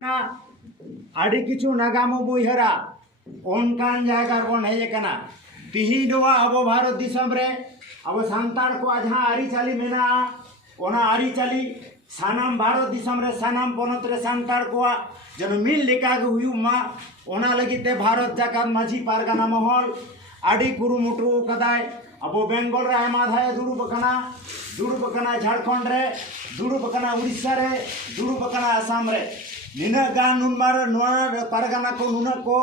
आड़ी किछु नागामो बुहरा ओनकान जायगा बन हेजना तिही नोवा अबो भारत दिसम रे अब सांतार को जहाँ आरीचाली मेना ओना आरीचाली सानाम भारत दिसम रे सानाम पनत रे सांतार को जन मिल लेका हुयुमा ओना लगिते भारत जाकात माझी पारगाना महल आड़ी कुरुमुटु कदाय अबो बेंगल रे आयमा धाय दुरुब कना झारखंड रे दुरुब कना उड़ीसा रे दुरुब कना आसाम रे निना गान नुनमार नुआ पारगाना को नुना को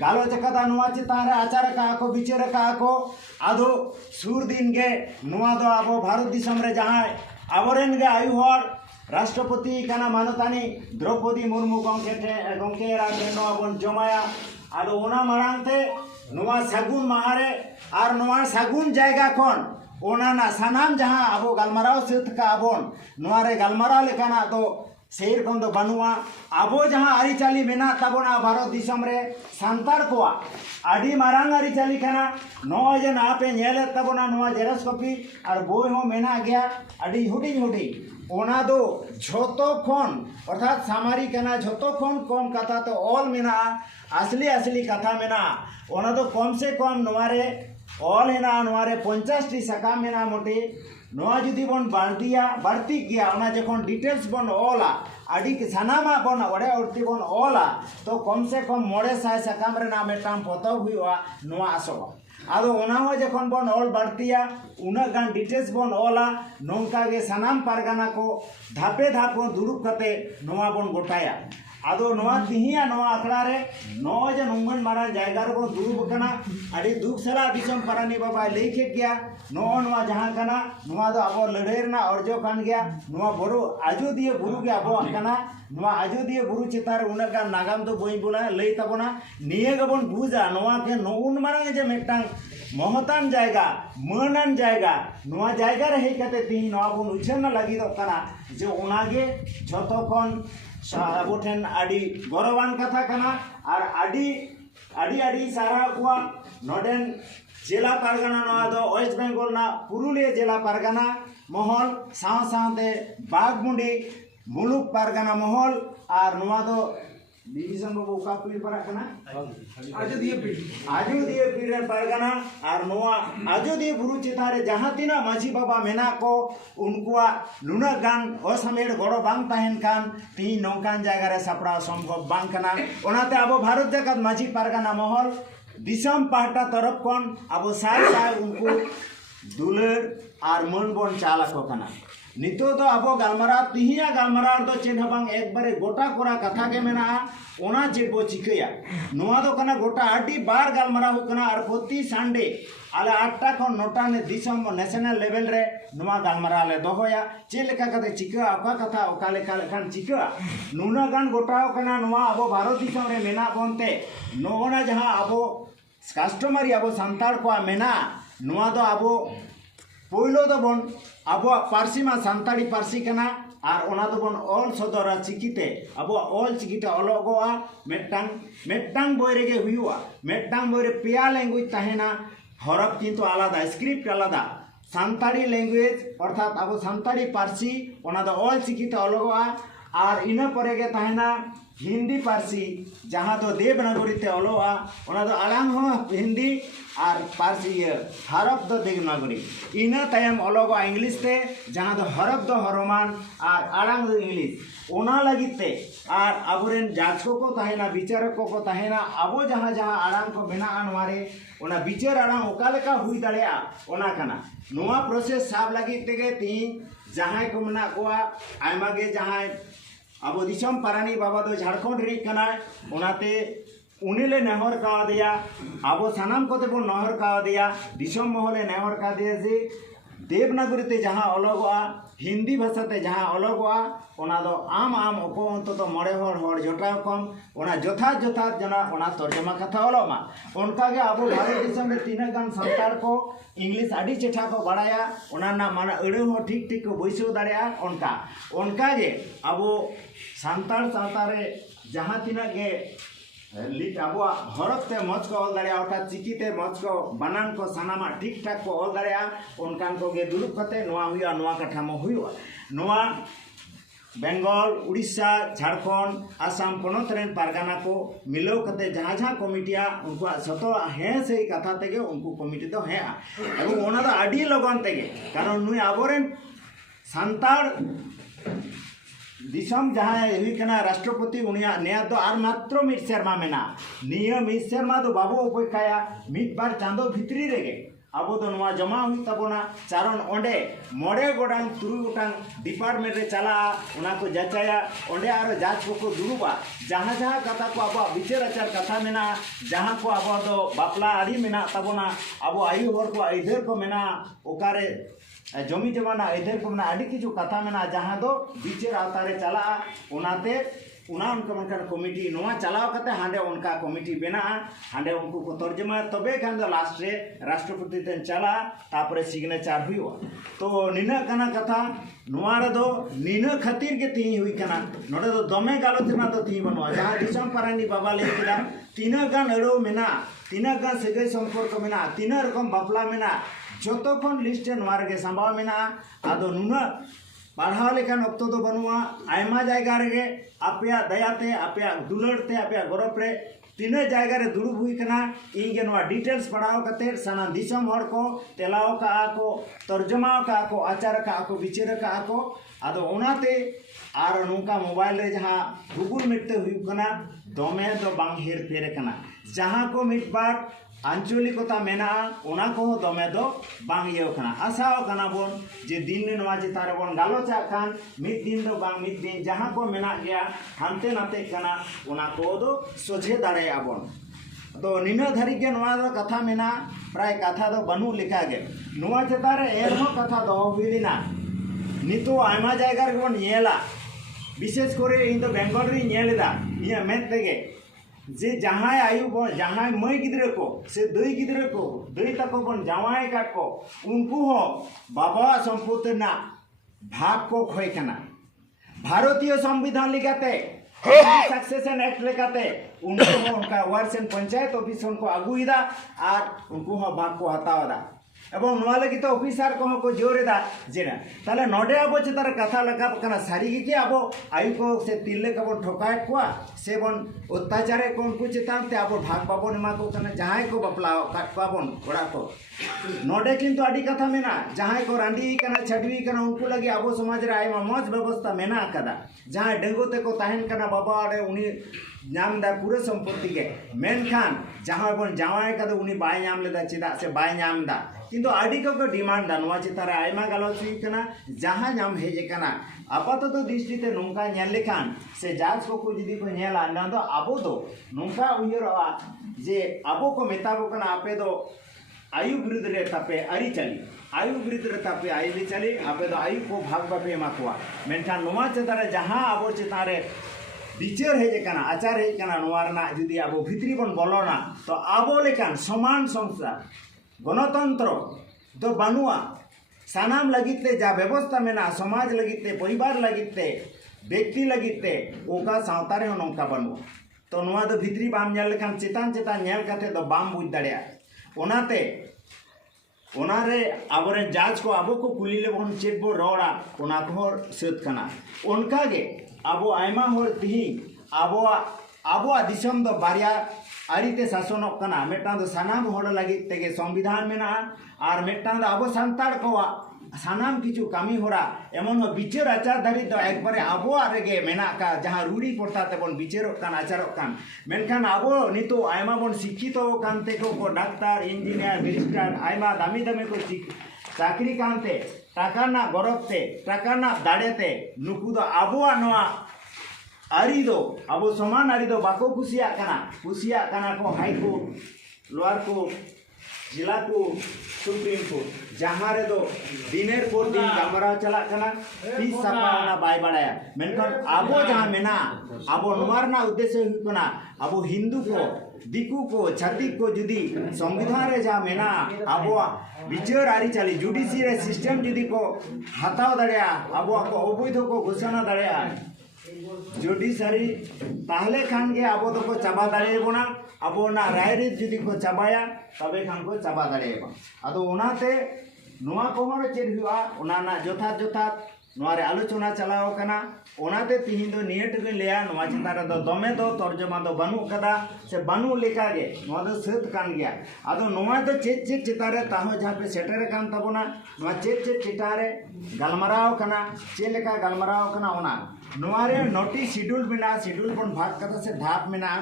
गालोच कदा नुआ चितान रे आचार का को विचार का को आदो सुर दिन के नुआ दो आबो भारत दिसम रे जहां आबोरेन गे आयु हर राष्ट्रपति कना मानतानी द्रौपदी मुर्मू गंके रानो आबन जमाया आदो ओना मारांते नुआ सागुन माहारे आर नुआ सागुन जायगा खन ओना ना सानाम जहां आबो गालमाराव सेत का आबोन नुआ रे गालमाराव लेकाना तो सेर कौन तो बनुआ आबो जहां आरीचाली मेना तबोना भारत दिसम रे सांतार को आडी मारांग आरीचाली खाना नो जन आपे नेले तबोना नुआ जेरस कॉपी और बोय हो मेना गया आडी हुडी हुडी ओना दो झोतो खोन अर्थात सामारी कना झोतो खोन कम कथा तो ऑल मेना असली असली कथा मेना ओना दो कम से कम नुआरे ऑल हेना नुआरे 50 टी सका मेना मोटे नोआ जुदी बन बाड़ती गया ओना जखन डिटेल्स बन ओला आड़ी के सानामा बन ओडे उर्ती बन ओला तो कम से कम 900 सकाम रे ना मेटाम पतब हुआ नोआ आसोबा आदो ओना हो जखन बन ओल बाड़तिया उना गान डिटेल्स बन ओला नोंका गे सानाम पारगाना को धापे धापो दुरुब कते नोआ बन गोटाया आदो नोआ तिहिया नोआ आखड़ा रे नो जन उंगन मारा जायगा रे बन दुरुब कना आड़ी दुख सला दिसम पारानी बाबा लेखे गया नो नोआ जहां कना नोआ दो आबो लड़ेर ना अर्जो कान गया नोआ बड़ो आजोदिया बुरु के आबो कना नोआ आजोदिया बुरु चितार उना का नागाम तो बई बोला लई तबोना निये गबन बुजा नोआ के नो उन मारा जे मेटांग महतान जायगा मनान जायगा नोआ जायगा रे हे कते तिहि नोआ बन उछन लगी दो कना जे ओनागे झतो कोन आबो ठेन आड़ी गौरवान कथा कना और आड़ी सारा कुआ नोडेन जिला पारगाना नोआ दो वेस्ट बेंगल ना पुरुलिया जिला पारगाना महल साव सावते बागमुंडी मुलुक पारगाना महल और नोआ दो डिवीजन बाबू का पीर परा कना आजोदिया पीर पारगाना और नोआ आजोदिया बुरु चितारे जहां तिना माझी बाबा मेना को उनकुआ नुना गान असमेड़ गड़ो बांग ताहेन कान ती नौकान जायगा रे सापड़ा संभव बांग कना ओनाते आबो भारत जाकात माझी पारगाना महल दिसम पाहटा तरफ कोन आबो साय साय उनको दुलर और मन बन चाला को कना नितो तो आबो गालमारा तिहिया गालमारा तो चेन हबांग एक बारे गोटा कोरा कथा के मेना ओना चेक बो चिकया नोआ दो कना गोटा आडी बार गालमारा हो कना और प्रति संडे आले 8टा खन 9टा ने दिसम नेशनल लेवल रे नोआ गालमारा ले दोहोया चेलेका कते चिका अका कथा ओका लेका खान चिका नुना गान गोटा कना नोआ आबो भारत दिसम रे मेना बनते नोना जहां आबो कस्टमरी आबो सांतार को मेना नोआ दो आबो पोइलो दो बन आबो पारसी मा सांताड़ी पारसी कना और ओना दो बन ऑल सदरा चिकिते आबो ऑल चिकिते अलगोआ मेटांग बोय रेगे हुआ मेटांग बोय रे पिया लैंग्वेज ताहेना हरफ किंतु आलादा स्क्रिप्ट आलादा सांताड़ी लैंग्वेज अर्थात आबो सांताड़ी पारसी ओना दो ऑल चिकिते अलगोआ और इना परेगे ताहेना हिंदी पारसी जहाँ तो देवनागरी ते ओलोआ ओना दो आलांग हो हिंदी और पारसी हरफ दो देवनागरी इना तायम ओलोगा इंग्लिश ते जहाँ दो हरफ दो हरोमान और आलांग दो इंग्लिश ओना लगिते और अबुरेन जाचको को ताहेना विचारको को ताहेना अबो जहाँ जहाँ आलांग को बेना अनवारे ओना विचार आलांग ओका लेका हुई दाड़ेया ओना कना नोआ प्रोसेस साब लगिते गे ती जहाँ को मना कोआ आयमा गे जहाँ अब दिसम पारानी बाबा दो झारखंड रे कना ओनाते उनीले नेहर का दिया अब सानाम कोते बो नेहर का दिया दिसम महले नेहर का दिया जे देवनागरी ते जहां अलगोआ हिंदी भाषा ते जहां अलगोआ ओना दो आम ओको तो मरे हर जोटा कम ओना जोथा जना ओना तर्जमा कथा ओलोमा उनका के अब भारत दिसम रे तीना गान संतार को इंग्लिश आडी चेठा को बड़ाया ओना ना माना अड़े हो ठीक ठीक को बैसो दाड़िया उनका गे अब सांतार सातारे जहां तिना गे लिट अब हरफ ते मज को ऑल दाड़िया अर्थात चिकीते मज को बनान को सानामा ठीक ठाक को ऑल दाड़िया उनकान को गे दुरुब कते नोआ हुआ नोआ कथा मो हुआ नोआ बेंगल उड़ीसा झारखंड आसाम पनत रेन पारगाना को मिलाव कते जहाँ जहाँ कमिटिया उनको सतो हैं से कथा तेगे उनको कमिटी तो हैं एवं ओना तो आडी लगन तेगे कारण नुई आबोरेन सांतार दिसम जहाँ हुई कना राष्ट्रपति उनिया नेया तो आर मात्र मिट सेरमा मेना निया मिट सेरमा तो बाबू उपेक्षाया मिट बार चांदो भितरी रेगे अब तो नवा जमा हुई तबोना चारण ओंडे मोड़े गोटांग तुरु गोटांग डिपार्टमेंट रे चला उना को जाचाया ओंडे आरो जांच को दुरुबा जहाँ जहाँ कथा को अब विचार आचार कथा मेना जहाँ को अब तो बापला आदि मेना तबोना अब आयु हर को इधर को मेना ओकारे जमी जमाना इधर को मेना आदि किछु कथा मेना जहाँ दो विचार आवतारे चला उनाते उना उनका मनका कमिटी नवा चलाव कते हांडे उनका कमिटी बेना हांडे उनको को तर्जमा तबे खान दो लास्ट रे राष्ट्रपति तेन चला तापरे सिग्नेचर हुआ तो निना कना कथा नवा रे दो निना खातिर के ती हुई कना नोडे दो दमे गालोचना तो थी बनवा जहां दिसम पारानी बाबा ले किदा तीना गान एड़ो मेना तीना गान सेगै संपर्क मेना तीना रकम बापला मेना जतो खन लिस्ट नवा रे संभाव मेना आदो नुना पढ़ाव लेखान अक्तो तो बनुआ आयमा जायगा रे आपया दयाते आपया दुलड़ते आपया गौरव रे तीना जायगा रे दुड़ुब हुई कना इनगे नवा डिटेल्स पढ़ाव कते साना दिसम हर को तेलाव का को तर्जमा का को आचार का को विचार का को आदो उनाते आर नुका मोबाइल रे जहां गूगल मीट ते हुई कना दमे दो बांग हेर फेर कना जहां को मिट बार आंचलिकता मेना ओना को दमे दो बांग ये कना आसाव कना बोन जे दिन ने नवा चितार बोन गालोचा खान मिट दिन दो बांग मिट दिन जहां को मेना गया हानते नाते कना ओना को दो सोझे दाड़े आबोन तो निना धरी के नवा दो कथा मेना प्राय कथा दो बनु लिखा गे नवा चितार एरहो कथा दो हुइलिना नितो आयमा जायगा रे बोन येला विशेष करे इन तो बेंगल रे येलेदा इया मेन तेगे जे जहाँ आयु बन जहाँ मई गिद्रे को से दई गिद्रे को दई तको बन जावाई काट को उनको हो बाबा संपत्ति ना भाग को खोई कना भारतीय संविधान लिखाते सक्सेशन एक्ट लिखाते उनको हो उनका वार्ड एंड पंचायत ऑफिस उनको आगुईदा और उनको हो भाग को हतावदा एवं नवा लगी तो ऑफिसर को जोरेदा जेना ताले नोडे आबो चितार कथा लगा कना सारी की आबो आयु को से तिल्ले को ठोकाय को से बन अत्याचारे को उनको चितान ते आबो भाग बाबो नमा को कना जहां को बपला काट को बन ओड़ा को नोडे किंतु आडी कथा मेना जहां को रांडी कना छडवी कना उनको लगी आबो समाज रे आयमा मौज व्यवस्था मेना कदा जहां डेंगोते को ताहन कना बाबा रे उनी नाम दा पूरे संपत्ति के मेनखान जहां बन जावाय कदा उनी बाय नाम लेदा चिदा से बाय नाम दा किंतु आडी को डिमांड दा नवा चितारे आयमा गालोच हुई कना जहां नाम हेजे कना आपातत दृष्टिते नोंका नेल लेखान से जांच को जदी को नेला ना दो आबो दो नोंका उयरवा जे आबो को मेताबो कना आपे दो आयु विरुद्ध रे तापे अरी चली आयु विरुद्ध रे तापे आइली चली आपे दो आयु को भाग बापे एमा कोआ मेनठान नवा चितारे जहां आबो चितारे विचार हेजे कना आचार हेजे कना नवा रना जदी आबो भितरी बन बोलोना तो आबो लेखान समान संस्था गणतंत्र तो बनुआ सानाम लगिते जा व्यवस्था मेना समाज लगिते परिवार लगिते व्यक्ति लगिते ओका सावतारे नौका बनुआ तो नवा दो भितरी बाम नेल लेखान चितान चितान नेल कते दो बाम बुझ दाड़िया ओनाते ओनारे आबोरे जाज को आबो को कुली ले बन चेक बो रोड़ा ओना को सेत कना उनका गे आबो आयमा होर तिही आबो दिसम दो बारिया आरीते शासन कना मेटान दो सानाम होड़ लगी तेगे संविधान मेना और मेटान दो आबो सांताड़ को सानाम किछु कामी होरा एमन विचार आचार धारी दो एक बारे आबो आरेगे मेना का जहां रूढ़ी पड़ता तेबन विचार कान आचार कान मेनखान आबो नितो आयमा बन शिक्षित कानते को डाक्तार इंजीनियर मिनिस्टर आयमा दामी दामी को चाकरी कानते टाका ना गौरवते टाका ना दाड़ेते नुकु दो आबो नवा आरी दो अब समान आरी दो बाको कुसिया कना को हाई कोर्ट लोअर कोर्ट जिला कोर्ट सुप्रीम कोर्ट जहाँ रे दो दिनेर पर दिन गमरा चला कना तीस सपाना बाय बड़ाया मेनखान आबो जहाँ मेना आबो नवारना उद्देश्य हुई कना आबो हिंदू को दिकू को छातिक को जुदी संविधान रे जहाँ मेना आबो विचार आरी चली जुडिशियल सिस्टम जुदी को हताव दाड़िया आबो को अवैध को घोषणा दाड़िया जुडिशरी ताहले खान के आबो तो को चाबा दाड़ेबोना आबो ना रायरित जुदी को चाबाया तबे खान को चाबा दाड़ेबा आदो ओनाते नोआ को हर चेड हुआ ओना ना जोथा नोआरे आलोचना चलाओ कना ओनाते तिहिन दो नियट लिया नोआ चितान रे दो दमे दो तर्जमा दो बानु कदा से बानु लेका गे नोआ दो सत कान गया आदो नोआ दो चेत चेत चितान रे ताहो जहां पे सेटर कान तबोना नोआ चेत चेत चितान रे गलमराव कना चे लेका गलमराव कना ओना नोआरे नोटिस शेड्यूल मेना शेड्यूल बन भाग कदा से धाप मेना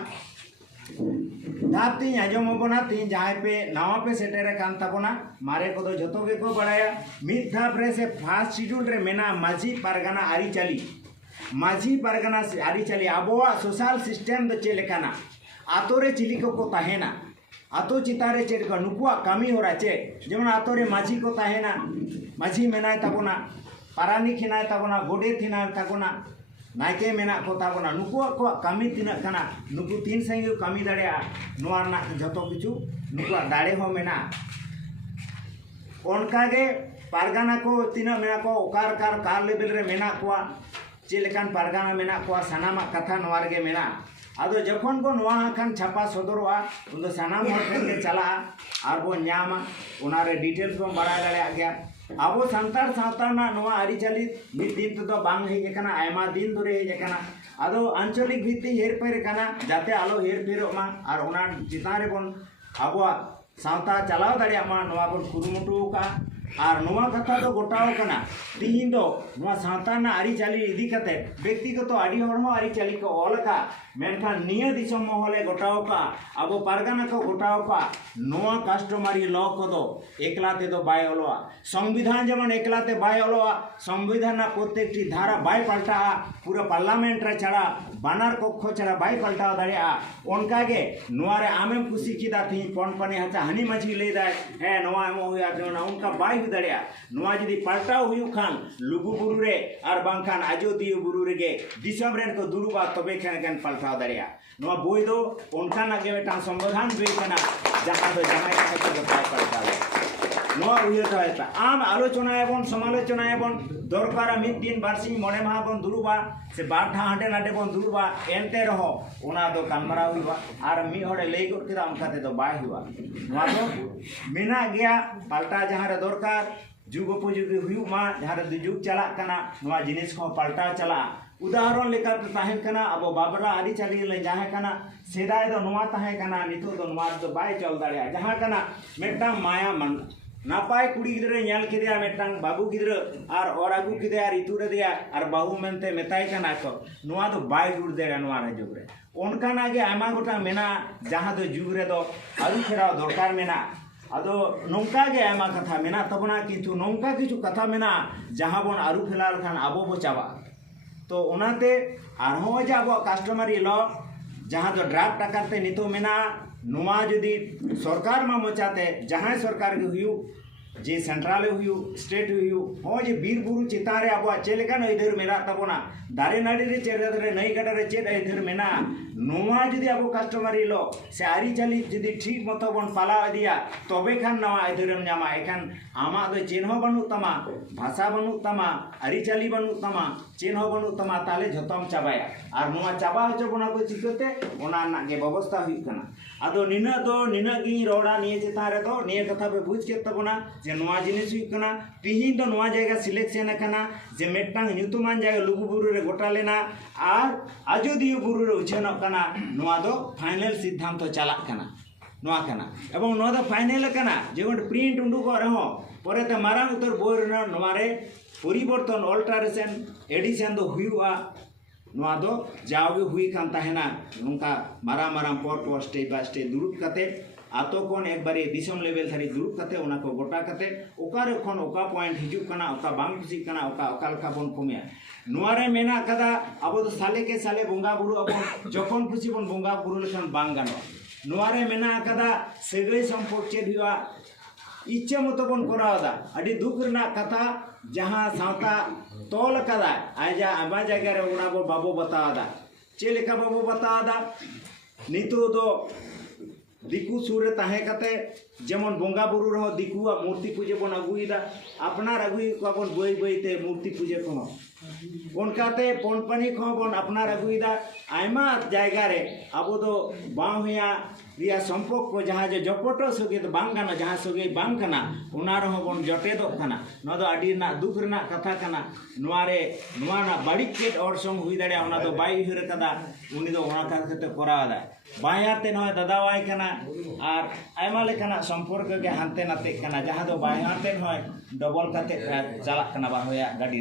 धाप तीन आजमोबना तीन जहाँ पे नवा पे सेटर कान तबोना मारे को तो जतो के को बढ़ाया मिद धाप रे से फास्ट शेड्यूल रे मेना माझी पारगाना आरी चली माझी पारगाना आरी चली आबोआ सोशल सिस्टम दो चेलेकाना आतो रे चिली को ताहेना आतो चितारे चेक नुकुआ कमी हो रहा चे जेमन आतो रे माझी को ताहेना माझी मेनाय तबोना पारानी खिनाय तबोना गोडे थिना तबोना नायके मेना को ताबोना नुकुआ को कमी तिना कना नुकु तीन संगे कमी दाड़े नोआ ना जतो किछु नुकुआ दाड़े हो मेना ओनकागे पारगाना को तीना मेना को ओकार कार लेवल रे मेना को चेलेकान पारगाना मेना को सनामा कथा नोआरगे मेना आदो जखन को नोआ खान छापा सदरवा उन सानाम हर ठेन के चला और बो न्यामा उनारे डिटेल्स बो बड़ा दाड़े गया आबो संतार सावता ना नोआ आरी चली मिद दिन तो बांग हेज कना आयमा दिन धरे हेज कना आदो आंचलिक भित्ति हेर पेर कना जाते आलो हेर फेरो मा और उना चितान रे बन आबो सावता चलाव दाड़े मा नोआ बन कुरुमुटु का और नोआ कथा तो गोटाव कना तीन दो नोआ सावता ना आरी चली इदी कते व्यक्तिगत तो आडी हरमो आरी चली को ओलका मेनखान निया दिसम महले गोटाव का आबो पारगाना को गोटाव का नोआ कस्टमरी लॉ को दो एकलाते तो बाय ओलोआ संविधान जेमन एकलाते बाय ओलोआ संविधान ना प्रत्येकटी धारा बाय पलटा पूरा पार्लियामेंट रे छाड़ा बानार कक्ष छाड़ा बाय पलटा दाड़िया ओनकागे नोआ रे आमेम खुशी किदा थी पनपने हाचा हनी माझी ले दाय हे नोआ एमो हुया जोना उनका बाय हुई दाड़िया नोआ जदी पलटाव हुयु खान लुगु बुरु रे आर बांखान आजोदियो बुरु रे गे दिसम रेन को दुरुबा तबे खान पलटा दाड़िया नोआ बोय दो उनका नागे बेटा संविधान बे कना जहां दो जमाई का तो बाय पलटा नोआ उयर थायता आम आलोचना एबन समालोचना एबन दरकार मिद दिन बारसिंग मोने माह बन दुरुबा से बारठा हांडे नाडे बन दुरुबा एनते रहो ओना दो कामरा हुआ और मी हड़े लई गड केदा उनकाते दो बाय हुआ नोआ दो मेना गया पलटा जहां रे दरकार जुग उपयोगी हुयु मा जहां रे जुग चला कना नोआ जिनिस को पलटा चला उदाहरण लेकर ताहें कना अब बाबरा आदि चली ले जहां कना सेदाय दो नोआ ताहें कना नितो दो नोआ दो बाय चल दाड़िया जहां कना मेटा माया मन नापाय कुड़ी गिद्रे नेल किदिया मेटांग बाबू गिद्रे और आगू किदिया इतु रे दिया और बाहू मेनते मेताय कना को नोआ दो बाय जुड़ देरा नोआ रे जुग रे ओनकाना गे आमा गोटा मेना जहां दो जुग रे दो आलू फेराव दरकार मेना आदो नौका गे आमा कथा मेना तबना किंतु नौका किछु कथा मेना जहां बन आरु फेलाल खान आबो बो चाबा तो ओनाते आरहो जे आबो कस्टमरी लॉ जहां दो ड्राफ्ट आकारते नितो मेना नोआ जदि सरकार मा मचाते जहां सरकार के हुयु जे सेंट्रल हुयु स्टेट हुयु हो जे बीर बुरु चितारे आबो चेलेका न इधर मेरा तबोना दारे नाडी रे चेरे रे नई गडा रे चेड इधर मेना नोआ जदि आबो कस्टमरी लो से आरी चली जदि ठीक मतो बन पाला दिया तबे खान नोआ इधरम न्यामा एखान आमा दो चिन्ह बनु तमा भाषा बनु तमा आरी चली बनु तमा चिन्ह बनु तमा ताले झतम चाबाया और नोआ चाबा हचो बना को चिकते ओना ना के व्यवस्था हुई कना आदो निना गी रोड़ा निये चिता रे दो निये कथा पे बुझ के तबना जे नोआ जिनिस हुई कना तिहिन दो नोआ जायगा सिलेक्शन कना जे मेटटांग ᱧᱩᱛᱩᱢᱟᱱ जायगा लुगु बुरु रे गोटा लेना और आजोदियो बुरु रे उछेनो कना नोआ दो फाइनल सिद्धांत चला कना नोआ कना एवं नोआ दो फाइनल कना जेगोट प्रिंट उंडुको रहो परेते मारांग उतर बोय रे नोआ रे परिवर्तन अल्टरेशन एडिशन दो हुयुआ नोआ दो जावगे हुई कान ताहेना नोंका मारां पर स्टेप बाय स्टेप दुरुब कते आतो कोन एक बारे दिसम लेवल थारी दुरुब कते ओना को गोटा कते ओकारे खन ओका पॉइंट हिजु कना ओका बांग खुशी कना ओका ओकालका बन कमिया नोआरे मेना कदा अब तो साले के साले बोंगा बुरु अब जखन खुशी बन बोंगा बुरु लेखन बांग गानो नोआरे मेना कदा सेगई संपर्क चेद हुआ इच्छा मतो बन करावदा अडी दुख रना कथा जहां सावता तोल कदा आजा आबा जगह रे ओना बो बाबो बतावदा चेलेका बाबो बतावदा नितो दो दिकू सूर्य ताहे कते जेमन बोंगा बुरु रहो दिकुआ मूर्ति पूजे बन अगुईदा अपनार अगुई को बन बई बईते मूर्ति पूजे को उनकाते पोनपनी को बन अपनार अगुईदा आयमा जायगा रे अबो दो बाहुया रिया संपर्क को जहाँ जो जपटो सगे तो बांग कना जहाँ सगे बांग कना उना रहो बन जटे दो कना न दो आडी ना दुख रना कथा कना नुआरे नुआना बड़ी केट और संग हुई दड़े उना दो बाई हिर कदा उनी दो उना करते कोरादा बायाते न दादावाई कना और आयमा लेकना संपर्क के हानते नाते कना जहाँ दो बायाते न डबल कते चला कना बाहुया गाड़ी